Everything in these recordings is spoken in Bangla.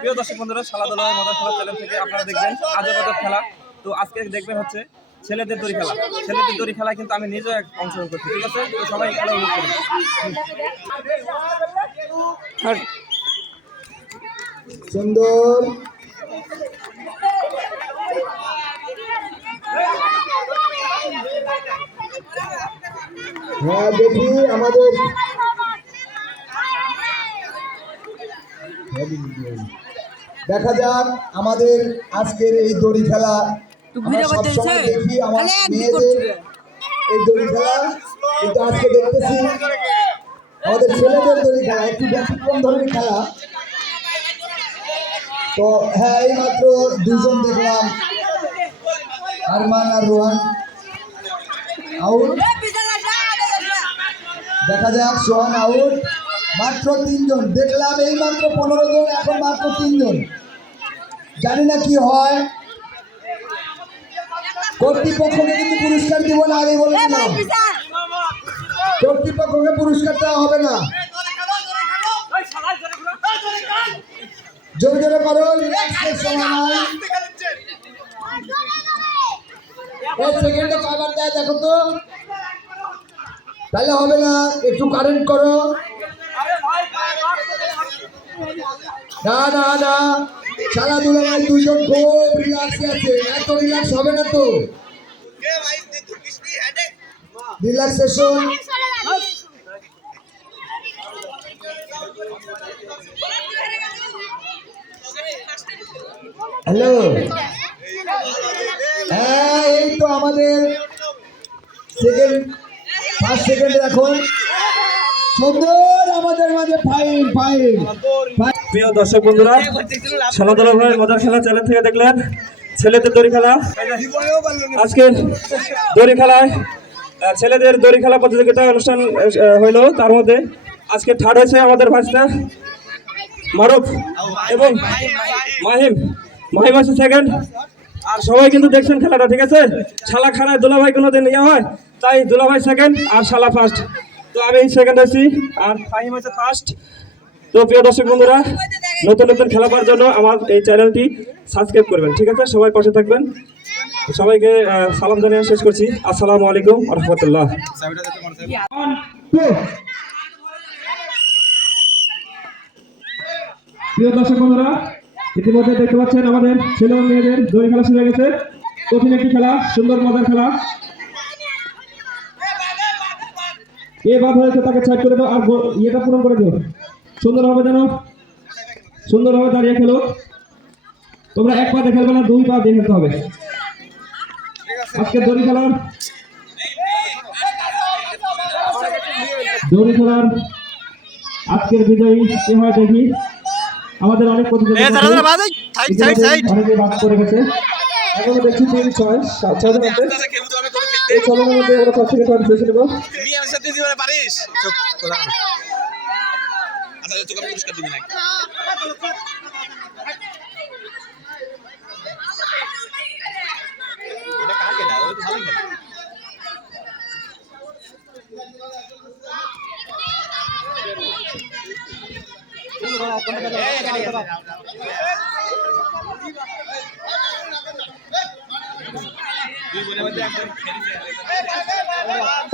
প্রিয় দর্শক বন্ধুরা, খেলাধুলার মজার খেলা চ্যানেল থেকে আপনারা দেখবেন আজব খেলা। তো আজকে দেখবেন হচ্ছে ছেলেদের দড়ি খেলা। ছেলেদের দড়ি খেলায় কিন্তু আমি নিজেও অংশগ্রহণ করছি, ঠিক আছে? তো সবাই খেলা উপভোগ করুন। সুন্দর হ্যাঁ, দেখি আমাদের দেখা যাক আমাদের আজকের এই দড়ি খেলা। আমরা সবসময় দেখি আমার মেয়েদের এই দড়ি খেলা, কিন্তু আজকে দেখতেছি আমাদের ছেলেদের দড়ি খেলা একটু ব্যতিক্রম ধরনের খেলা। তো হ্যাঁ, এই মাত্র দুজন দেখলাম, আরমান আর রোহান আউট। দেখা যাক সোহান আউট। মাত্র 3 জন দেখলাম, এই মাত্র 15 জন, এখন মাত্র 3 জন। জানি না কি হয়। কর্তৃপক্ষকে কিন্তু পুরস্কার দিব না, আগে বলে দিলাম। কর্তৃপক্ষকে পুরস্কার দেওয়া হবে না। জোরে জোরে করো, রিল্যাক্সের সময় নাই। এক সেকেন্ডে কয়বার দেয় দেখো তো, তাহলে হবে না। একটু কারেন্ট করো। না না না, খেলাধুলা নাই, 2 জন খুব রিল্যাক্সে আছে। এত রিল্যাক্স হবে না তো। রিল্যাক্সেশন। হ্যালো, হ্যাঁ, এই তো আমাদের ফার্স্ট সেকেন্ড এখন সুন্দর আমাদের মাঝে ফাইন ফাইন। প্রিয় দর্শক বন্ধুরা, খেলাধুলা ভাই মজার খেলা চ্যানেল থেকে দেখলেন ছেলেদের দড়ি খেলা। আজকে দড়ি খেলায় ছেলেদের দড়ি খেলা প্রতিযোগিতা অনুষ্ঠান হইল। তার মধ্যে আজকে থার্ড হয়েছে আমাদের ভাইস্তা মারুফ এবং মাহিম। মাহিম আছে সেকেন্ড। আর সবাই কিন্তু দেখছেন খেলাটা, ঠিক আছে? শালা খানায় দুলাভাই কোনোদিন ইয়ে হয়, তাই দুলাভাই সেকেন্ড আর শালা ফার্স্ট। তো আমি সেকেন্ড হয়েছি আর ফাহিম হয়েছে ফার্স্ট। তো প্রিয় দর্শক বন্ধুরা, নতুন নতুন খেলা পাওয়ার জন্য আমার এই চ্যানেলটি সাবস্ক্রাইব করবেন, ঠিক আছে? সবাই পাশে থাকবেন। সবাইকে সালাম জানিয়ে শেষ করছি। আসসালামু আলাইকুম ওয়া রাহমাতুল্লাহ। প্রিয় দর্শক বন্ধুরা, ইতিমধ্যে দেখতে পাচ্ছেন আমাদের ছেলে ও মেয়েদের দড়ি খেলা শুরু হয়ে গেছে। কঠিন একটি খেলা, সুন্দর মজার খেলা। কে বাদ হয়েছে তাকে সাইড করে দাও আর ইয়েটা পূরণ করে দাও। সুন্দরভাবে যেন সুন্দরভাবে দাঁড়িয়ে খেলো। তোমরা 1 পা দিয়ে খেলবে না, 2 পা দিয়ে খেলতে হবে। আজকে দড়ি খেলার আজকের বিজয়ী কে হয় দেখি। আমাদের অনেক প্রতিযোগী অনেকে বাদ করে গেছে। এখন দেখছি 3, 6, 7 জন আছে। এই 6 জনের মধ্যে আমরা 5 সেকেন্ড বেছে নেব।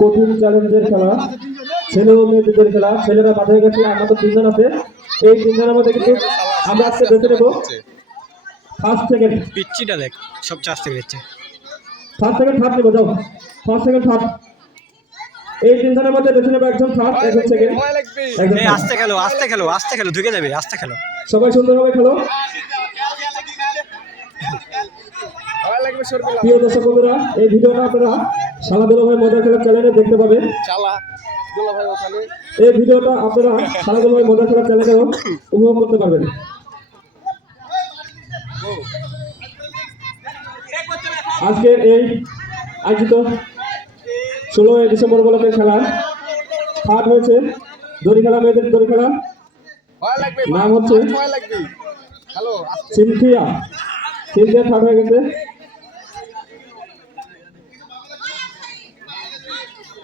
কঠিন চ্যালেঞ্জের খেলা, ছেলে ও মেয়েদের খেলা। ছেলেরা বাদ হয়ে গেছে, আমরা তো 3 জন আছে। এই 3 জনের মধ্যে কিন্তু আমরা আজকে বেছে নেব ফার্স্ট সেকেন্ড। পিচ্চিটা দেখ, সব চাষ থেকে যাচ্ছে। ফার্স্ট সেকেন্ড থার্ড নেবো, যাও। ফার্স্ট সেকেন্ড থার্ড, এই 3 জনের মধ্যে বেছে নেবো একজন ফার্স্ট, একজন সেকেন্ড। আস্তে খেলো, আস্তে খেলো, আস্তে খেলো, ঢুকে যাবে, আস্তে খেলো। সবাই সুন্দরভাবে খেলো। প্রিয় দর্শক বন্ধুরা, এই ভিডিওটা আপনারা শালা দুলাভাই মজার খেলা চ্যানেলে দেখতে পাবেন। এই ভিডিওটা আপনারা শালা দুলাভাই মজার খেলা চ্যানেলেও উপভোগ করতে পারবেন। আজকে এই আয়োজিত 16 ডিসেম্বর উপলক্ষে খেলা থার্ড হয়েছে দড়ি খেলা, মেয়েদের দড়ি খেলা। নাম হচ্ছে সিনথিয়া। থার্ড হয়ে গেছে।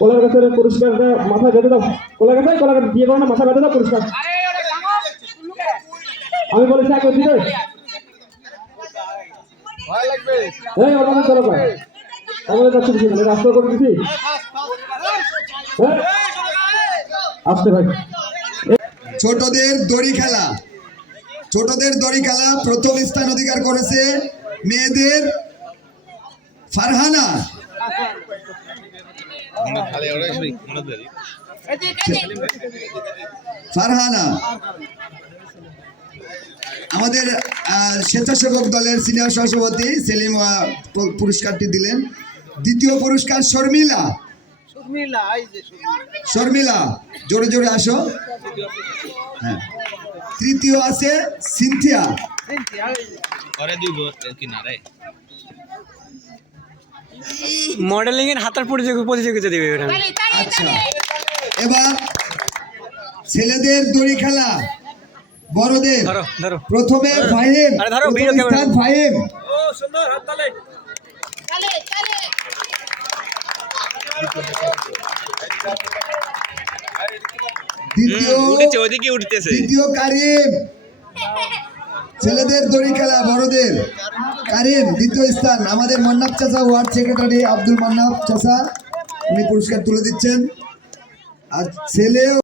কলার গাছের পুরস্কারটা মাথায় বেঁধে দাও। কলার গাছে দিয়ে করো না, মাথা বেঁধে দাও পুরস্কার। আমি বলেছি আগে দিবে এই আমাদের চলো ভাই আমাদের কাছে কিছু না রাস্তা করে দিছি আসতে ভাই ছোটদের দড়ি খেলা, ছোটদের দড়ি খেলা প্রথম স্থান অধিকার করেছে মেয়েদের ফারহানা। ফারহানা আমাদের স্বেচ্ছাসেবক দলের সিনিয়র সহসভাপতি সেলিম পুরস্কারটি দিলেন। দ্বিতীয় পুরস্কার শর্মিলা। শর্মিলা জোরে জোরে আসো। হ্যাঁ। তৃতীয় আছে সিনথিয়া। মডেলিং এর হাতের প্রতিযোগিতা দেবে এরা। আচ্ছা, এবার ছেলেদের দড়ি খেলা বড়দের ধরো ধরো প্রথমে ফাহিম, আরে ধরো, প্রথম ভিডিও ক্যামেরা। স্থান ফাহিম। ও সুন্দর হাততালি দ্বিতীয় কারিম। ছেলেদের দড়ি খেলা বড়দের কারিম দ্বিতীয় স্থান। আমাদের মন্নাফ চাচা ওয়ার্ড সেক্রেটারি আব্দুল মন্নাফ চাচা উনি পুরস্কার তুলে দিচ্ছেন। আর ছেলে